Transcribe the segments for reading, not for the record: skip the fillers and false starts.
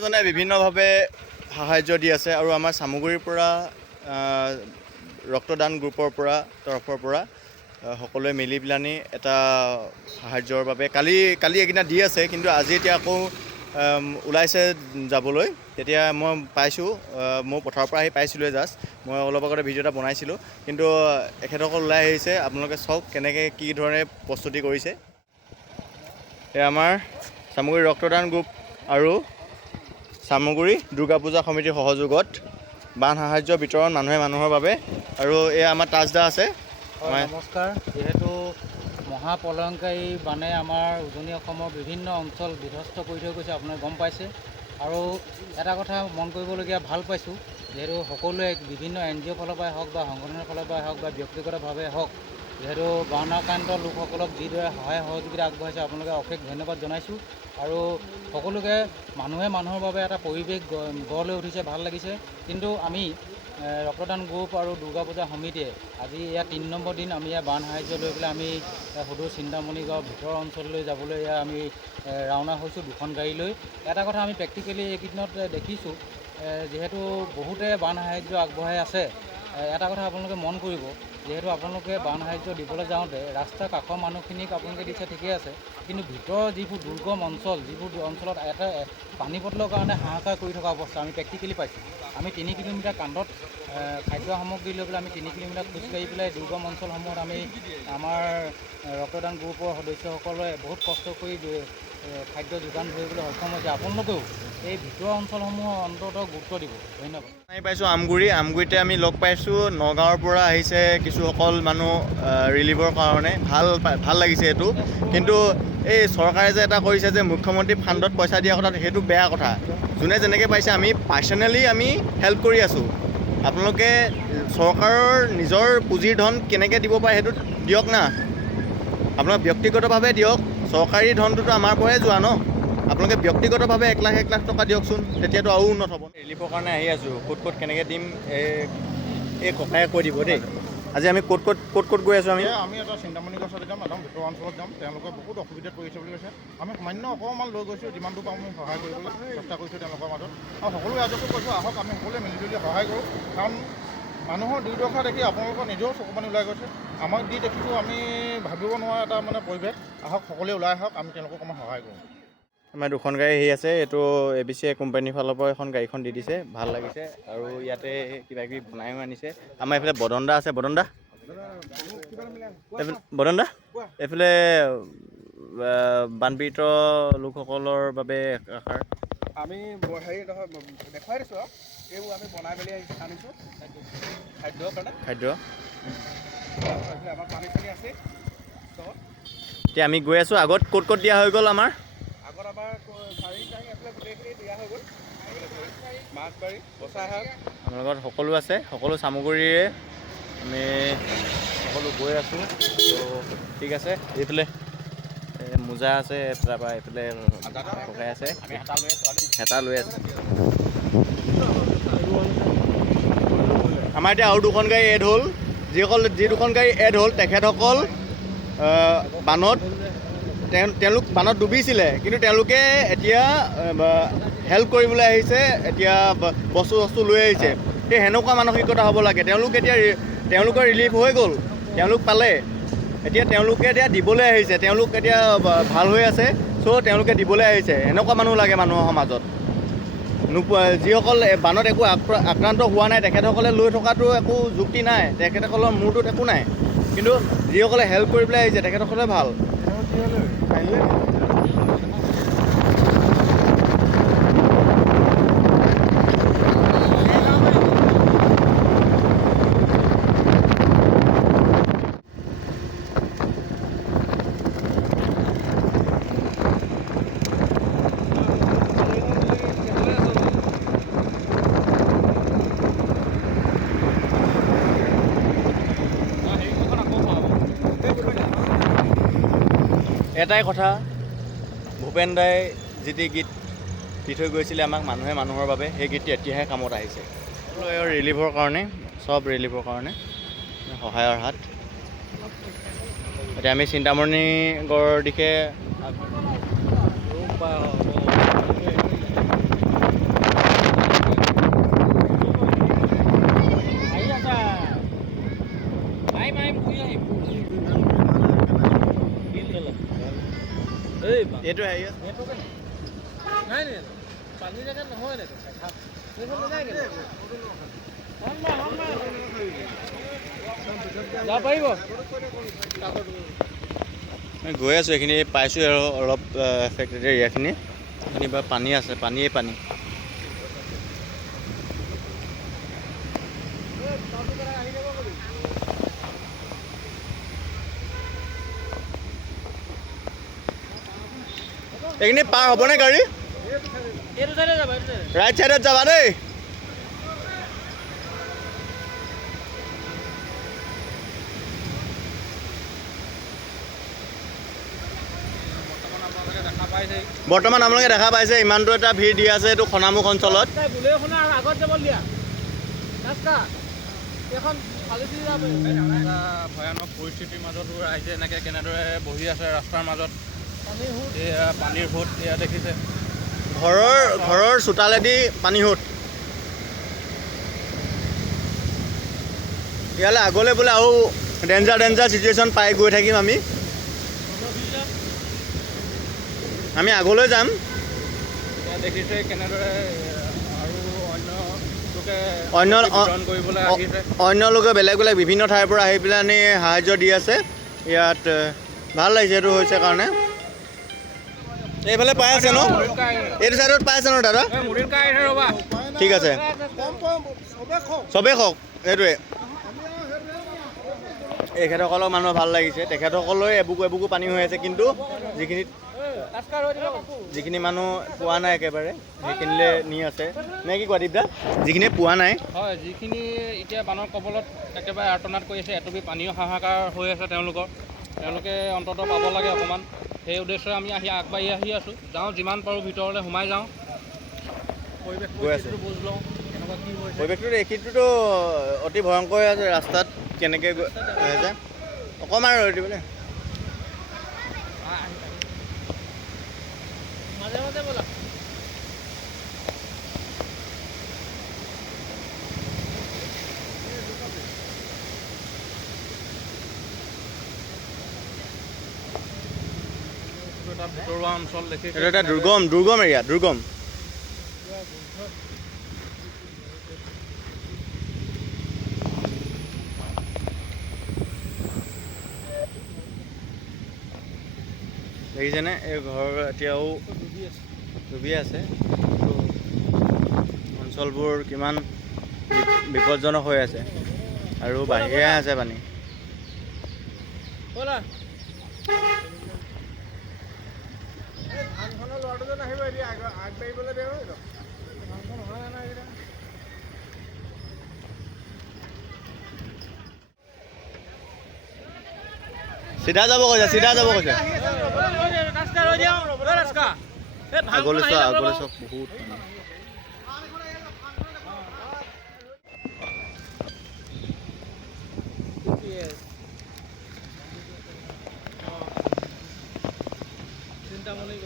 জনে বিভিন্নভাৱে সাহায্য দি আছে আৰু আমাৰ চামগুৰিৰ পৰা ৰক্তদান গ্ৰুপৰ তৰফৰ পৰা সকলোৱে মিলি পেলানি এটা সাহায্যৰ বাবে কালি এইকেইদিনা দি আছে, কিন্তু আজি এতিয়া আকৌ ওলাইছে যাবলৈ। তেতিয়া মই পাইছোঁ, মই পথাৰৰ পৰা আহি পাইছিলোঁৱে জাষ্ট। মই অলপ আগতে ভিডিঅ' এটা বনাইছিলোঁ, কিন্তু এখেতসকল ওলাই আহিছে। আপোনালোকে চাওক কেনেকৈ কি ধৰণে প্ৰস্তুতি কৰিছে। এয়া আমাৰ চামগুৰি ৰক্তদান গ্ৰুপ আৰু চামগুৰি দুৰ্গা পূজা সমিতিৰ সহযোগত বান সাহায্য বিতৰণ মানুহে মানুহৰ বাবে। আৰু এয়া আমাৰ তাজদা আছে। নমস্কাৰ। যিহেতু মহাপ্ৰলয়ংকাৰী বানে আমাৰ উজনি অসমৰ বিভিন্ন অঞ্চল বিধ্বস্ত কৰি থৈ গৈছে, আপোনালোকে গম পাইছে। আৰু এটা কথা মন কৰিবলগীয়া ভাল পাইছোঁ, যিহেতু সকলোৱে বিভিন্ন NGO ফালৰ পৰাই হওক বা সংগঠনৰ ফালৰ পৰাই হওক বা ব্যক্তিগতভাৱে হওক, যিহেতু বানাক্ৰান্ত লোকসকলক যিদৰে সহায় সহযোগিতা আগবঢ়াইছে, আপোনালোকে অশেষ ধন্যবাদ জনাইছোঁ। আৰু সকলোকে মানুহে মানুহৰ বাবে এটা পৰিৱেশ গঢ় লৈ উঠিছে, ভাল লাগিছে। কিন্তু আমি ৰক্তদান গ্ৰুপ আৰু দুৰ্গা পূজা সমিতিয়ে আজি ইয়াত 3 নম্বৰ দিন আমি ইয়াত বান সাহায্য লৈ পেলাই আমি সদূৰ চিন্তামণি গাঁৱৰ ভিতৰৰ অঞ্চললৈ যাবলৈ আমি ৰাওনা হৈছোঁ 2খন গাড়ী লৈ। এটা কথা আমি প্ৰেক্টিকেলি এইকেইদিনত দেখিছোঁ, যিহেতু বহুতে বান সাহায্য আগবঢ়াই আছে। এটা কথা আপোনালোকে মন কৰিব, যিহেতু আপোনালোকে বান সাহায্য দিবলৈ যাওঁতে ৰাস্তাৰ কাষৰ মানুহখিনিক আপোনালোকে দিছে, ঠিকেই আছে, কিন্তু ভিতৰৰ যিবোৰ দুৰ্গম অঞ্চল, যিবোৰ অঞ্চলত এটা পানী বটলৰ কাৰণে হাহাকাৰ কৰি থকা অৱস্থা আমি প্ৰেক্টিকেলি পাইছোঁ। আমি 3 কিলোমিটাৰ কান্ধত খাদ্য সামগ্ৰী লৈ পেলাই আমি 3 কিলোমিটাৰ খোজকাঢ়ি পেলাই দুৰ্গম অঞ্চলসমূহত আমি আমাৰ ৰক্তদান গ্ৰুপৰ সদস্যসকলে বহুত কষ্ট কৰি খাদ্য যোগান ধৰিবলৈ সক্ষম হৈছে। আপোনালোকেও এই ভিতৰুৱা অঞ্চলসমূহৰ অন্ততঃ গুৰুত্ব দিব। ধন্যবাদ। আমি পাইছোঁ আমগুৰিতে আমি লগ পাইছোঁ নগাঁৱৰ পৰা আহিছে কিছুসকল মানুহ ৰিলিফৰ কাৰণে। ভাল লাগিছে এইটো। কিন্তু এই চৰকাৰে যে এটা কৰিছে যে মুখ্যমন্ত্ৰী ফাণ্ডত পইচা দিয়া কথা, সেইটো বেয়া কথা। যোনে যেনেকৈ পাইছে আমি পাৰ্চনেলি আমি হেল্প কৰি আছোঁ। আপোনালোকে চৰকাৰৰ নিজৰ পুঁজিৰ ধন কেনেকৈ দিব পাৰে সেইটো দিয়ক না। আপোনালোকে ব্যক্তিগতভাৱে দিয়ক। চৰকাৰী ধনটোতো আমাৰ পৰাই যোৱা ন। আপোনালোকে ব্যক্তিগতভাৱে 1 লাখ টকা দিয়কচোন, তেতিয়াতো আৰু উন্নত হ'ব। ৰিলিফৰ কাৰণে আহি আছোঁ। ক'ত কেনেকৈ দিম এই ককায়ে কৈ দিব দেই। আজি আমি ক'ত গৈ আছোঁ? আমি এটা চিন্তামণি গছত যাম, একদম ভিতৰৰ অঞ্চলত যাম। তেওঁলোকে বহুত অসুবিধাত পৰিছে বুলি কৈছে। আমি সামান্য অকণমান লৈ গৈছোঁ, যিমান দূৰ পাৰোঁ আমি সহায় কৰিবলৈ চেষ্টা কৰিছোঁ তেওঁলোকৰ মাজত। আৰু সকলো ৰাইজকো কৈছোঁ, আহক আমি সকলোৱে মিলিজুলি সহায় কৰোঁ। কাৰণ মানুহৰ দুৰ্দশা দেখি আপোনালোকৰ নিজেও চকুপানী ওলাই গৈছে। আমাক দি দেখিছোঁ আমি ভাবিব নোৱাৰা এটা পৰিৱেশ। আহক সকলোৱে ওলাই আহক, আমি তেওঁলোকক অকণমান সহায় কৰোঁ। আমাৰ 2খন গাড়ী আহি আছে। এইটো ABC কোম্পানীৰ ফালৰ পৰা এখন গাড়ীখন দি দিছে, ভাল লাগিছে। আৰু ইয়াতে কিবাকিবি বনাইও আনিছে। আমাৰ এইফালে বদনদা আছে। বদনদা এইফালে বানপীড়িত লোকসকলৰ বাবে এষাৰ আমি দেখুৱাই দিছোঁ আৰু এইবোৰ আমি বনাই মেলি আনিছোঁ খাদ্যৰ কাৰণে। আমাৰ পানী চানী আছে। এতিয়া আমি গৈ আছোঁ। আগত ক'ত দিয়া হৈ গ'ল? আমাৰ চাৰি এইফালে গোটেইখিনি দিয়া হৈ গ'ল। মাছবাৰী, বচাইহাট, আমাৰ লগত সকলো আছে। সকলো চামগুৰিৰে আমি সকলো গৈ আছোঁ। ঠিক আছে। এইফালে মোজা আছে, তাৰপৰা এইফালে ককাই আছে, হেতা লৈ আছে। আমাৰ এতিয়া আৰু 2খন গাড়ী এড হ'ল। যি 2খন গাড়ী এড হ'ল, তেখেতসকল তেওঁলোক বানত ডুবিছিলে, কিন্তু তেওঁলোকে এতিয়া হেল্প কৰিবলৈ আহিছে। এতিয়া বস্তু লৈ আহিছে। সেই সেনেকুৱা মানসিকতা হ'ব লাগে। তেওঁলোকৰ ৰিলিফ হৈ গ'ল, তেওঁলোক পালে। এতিয়া তেওঁলোকে দিবলৈ আহিছে। তেওঁলোক এতিয়া ভাল হৈ আছে, তেওঁলোকে দিবলৈ আহিছে। এনেকুৱা মানুহ লাগে মানুহৰ সমাজত। যিসকল বানত একো আক্ৰান্ত হোৱা নাই, তেখেতসকলে লৈ থকাটো একো যুক্তি নাই। তেখেতসকলৰ মূৰটোত একো নাই, কিন্তু যিসকলে হেল্প কৰি পেলাই আহিছে তেখেতসকলে ভাল। এটাই কথা, ভূপেন দাই যিটি গীত দি থৈ গৈছিলে আমাক, মানুহে মানুহৰ বাবে, সেই গীতটি এতিয়াহে কামত আহিছে। ৰিলিফৰ কাৰণে, চব ৰিলিফৰ কাৰণে সহায়ৰ হাত। এতিয়া আমি চিন্তামণি গড়ৰ দিশে এইটো হেৰি আছে। নাই নাই পানী জেগাত নহয় যাব পাৰিব। মই গৈ আছোঁ, এইখিনি পাইছোঁ আৰু অলপ ফেক্টৰী এৰিয়াখিনি। এইখিনি বাৰু পানী আছে, পানীয়ে পানী। এইখিনি পাৰ হ'বনে গাড়ী? এইটো চাইডে যাবা, ৰাইট চাইডত যাবা দেই। বৰ্তমান আপোনালোকে দেখা পাইছে ইমানটো এটা ভিৰ দি আছে এইটো খনামুখ অঞ্চলত। আগত যাব দিয়া ভয়ানক পৰিস্থিতিৰ মাজতো ৰাইজে এনেকৈ কেনেদৰে বহি আছে ৰাস্তাৰ মাজত। এয়া পানীৰ সোঁত, এয়া দেখিছে ঘৰৰ চোতালেদি পানী সোঁত। ইয়ালৈ আগলৈ বোলে আৰু ডেঞ্জাৰ চিটুৱেশ্যন পাই গৈ থাকিম আমি আগলৈ যাম। দেখিছে কেনেদৰে আৰু অন্য লোকে বেলেগ বিভিন্ন ঠাইৰ পৰা আহি পেলাই সাহাৰ্য দি আছে। ইয়াত ভাল লাগিছে এইটো হৈছে কাৰণে। এইফালে পাই আছে ন, এইটো চাইডত পাই আছে ন দাদা? ঠিক আছে, চবেই কওক। সেইটোৱে এখেতসকলৰ মানুহৰ ভাল লাগিছে। তেখেতসকলৰে এবুকু পানী হৈ আছে, কিন্তু যিখিনি মানুহ পোৱা নাই একেবাৰে সেইখিনিলৈ নি আছে নে কি কোৱা দীপদা? যিখিনি পোৱা নাই, হয়, যিখিনি এতিয়া বানৰ কবলত একেবাৰে আৰ্তনাদ কৰি আছে, এটুপি পানীও হাহাকাৰ হৈ আছে তেওঁলোকে অন্ততঃ পাব লাগে অকণমান। সেই উদ্দেশ্যে আমি আগবাঢ়ি আহি আছোঁ। যাওঁ, যিমান পাৰোঁ ভিতৰলৈ সোমাই যাওঁ, গৈ আছোঁ। বুজ লওঁ কেনেকুৱা কি হৈছে। পৰিৱেশটো এইখিনিতো অতি ভয়ংকৰ হৈ আছে। ৰাস্তাত কেনেকৈ হৈ আছে অকণমান ৰৈ দিবলৈ। মাজে মাজে ব'লা। এটা ভিতৰুৱা অঞ্চল দেখিছে। এইটো এটা দুৰ্গম এৰিয়া, দুৰ্গম। দেখিছেনে এই ঘৰ এতিয়াও ডুবি আছে। অঞ্চলবোৰ কিমান বিপদজনক হৈ আছে আৰু বাঢ়িহে আছে পানী। চিধা যাব কৈছে। আগলৈ চোৱা বহুত চিন্তামণি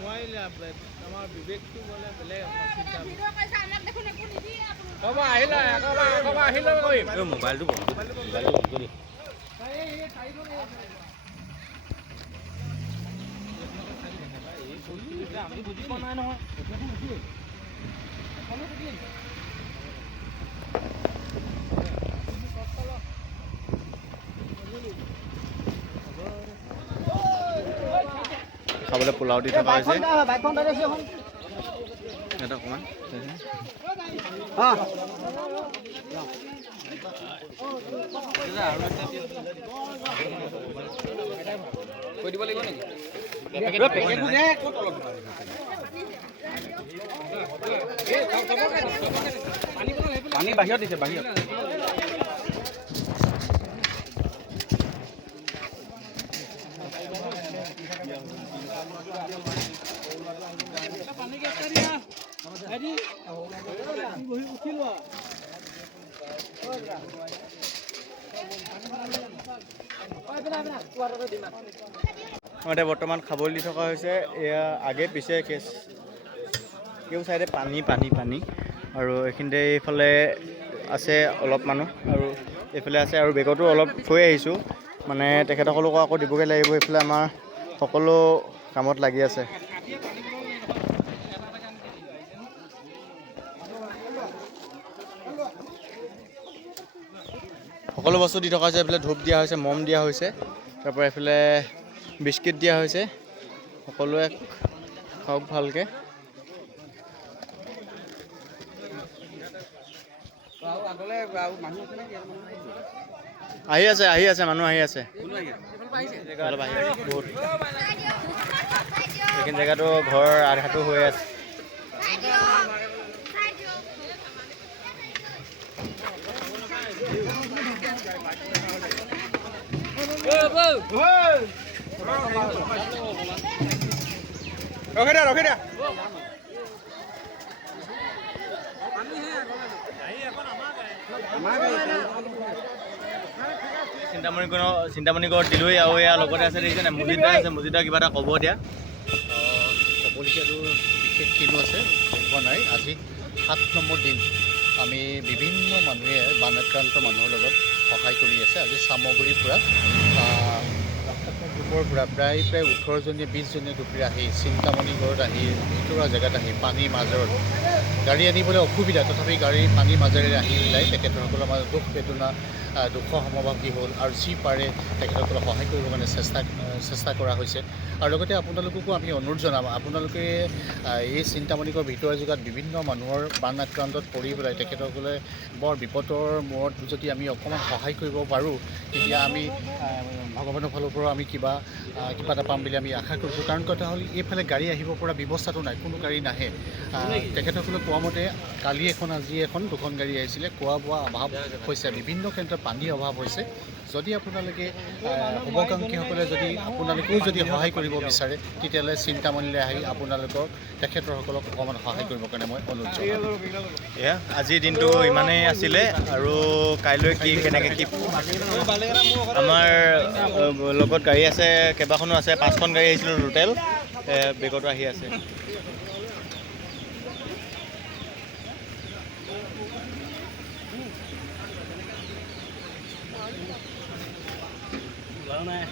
নোৱাৰিলে আমাৰ বিবেকটো গ'লে বেলেগ মোবাইলটো আমি বুজি পোৱা নাই নহয়। খাবলৈ পোলাও দি থকা হৈছে। এটা অকণমান কৈ দিব লাগিব নেকি? পানী বাহিৰত দিছে, বাহিৰত। এতিয়া বৰ্তমান খাবলৈ দি থকা হৈছে। এয়া আগে পিছে কেউ চাইডে পানী আৰু এইখিনিতে এইফালে আছে অলপ মানুহ আৰু এইফালে আছে আৰু বেগতো অলপ থৈ আহিছোঁ মানে তেখেতসকলকো আকৌ দিবগৈ লাগিব। এইফালে আমাৰ সকলো কামত লাগি আছে। সকলো বস্তু দি থকা হৈছে। এইফালে ধূপ দিয়া হৈছে, মম দিয়া হৈছে, তাৰপৰা এইফালে বিস্কিট দিয়া হৈছে। সকলোৱে খাওক ভালকৈ। আহি আছে মানুহ আহি আছে। অলপ আহি আছে বহুত। এইখিনি জেগাতো ঘৰ আধাটো হৈ আছে। ৰখি দিয়া চিন্তামণি ঘৰত দিলোঁহি আৰু ইয়াৰ লগতে আছে দেখিছেনে মুজিদা আছে। মুজিদা কিবা এটা ক'ব দিয়া। ক'বলগীয়াটো বিশেষ কিনো আছে ক'ব নাই। আজি 7 নম্বৰ দিন আমি বিভিন্ন মানুহে বানাক্ৰান্ত মানুহৰ লগত সহায় কৰি আছে। আজি চামগুৰিৰ পৰা গ্ৰুপৰ পৰা প্ৰায় 18জনীয়ে 20জনীয়ে গ্ৰুপে আহি চিন্তামণি ঘৰত আহি ভিতৰুৱা জেগাত আহি পানীৰ মাজত গাড়ী আনিবলৈ অসুবিধা, তথাপি গাড়ী পানীৰ মাজেৰে আহি ওলাই তেখেতসকলৰ মাজত দুখ বেদনা দুখ সমভাগী হ'ল আৰু যি পাৰে তেখেতসকলক সহায় কৰিবৰ কাৰণে চেষ্টা কৰা হৈছে। আৰু লগতে আপোনালোককো আমি অনুৰোধ জনাম, আপোনালোকে এই চিন্তামণিকৰ ভিতৰুৱা জেগাত বিভিন্ন মানুহৰ বান আক্ৰান্তত পৰি পেলাই তেখেতসকলে বৰ বিপদৰ মূৰত যদি আমি অকণমান সহায় কৰিব পাৰোঁ তেতিয়া আমি ভগৱানৰ ফালৰ পৰা আমি কিবা এটা পাম বুলি আমি আশা কৰিছোঁ। কাৰণ কথা হ'ল এইফালে গাড়ী আহিব পৰা ব্যৱস্থাটো নাই, কোনো গাড়ী নাহে। তেখেতসকলে কোৱা মতে কালি এখন আজি এখন 2খন গাড়ী আহিছিলে। খোৱা বোৱা অভাৱ হৈছে, বিভিন্ন ক্ষেত্ৰত পানীৰ অভাৱ হৈছে। যদি আপোনালোকে শুভাকাংক্ষীসকলে যদি আপোনালোকেও যদি সহায় কৰিব বিচাৰে তেতিয়াহ'লে চিন্তামণিলৈ আহি আপোনালোকক তেখেতসকলক অকণমান সহায় কৰিবৰ কাৰণে মই অনুৰোধ জনাম। এয়া আজিৰ দিনটো ইমানেই আছিলে আৰু কাইলৈ কি কেনেকৈ কি আমাৰ লগত গাড়ী আছে, কেইবাখনো আছে, 5খন গাড়ী আহিছিলোঁ টোটেল। বেগতো আহি আছে। নাই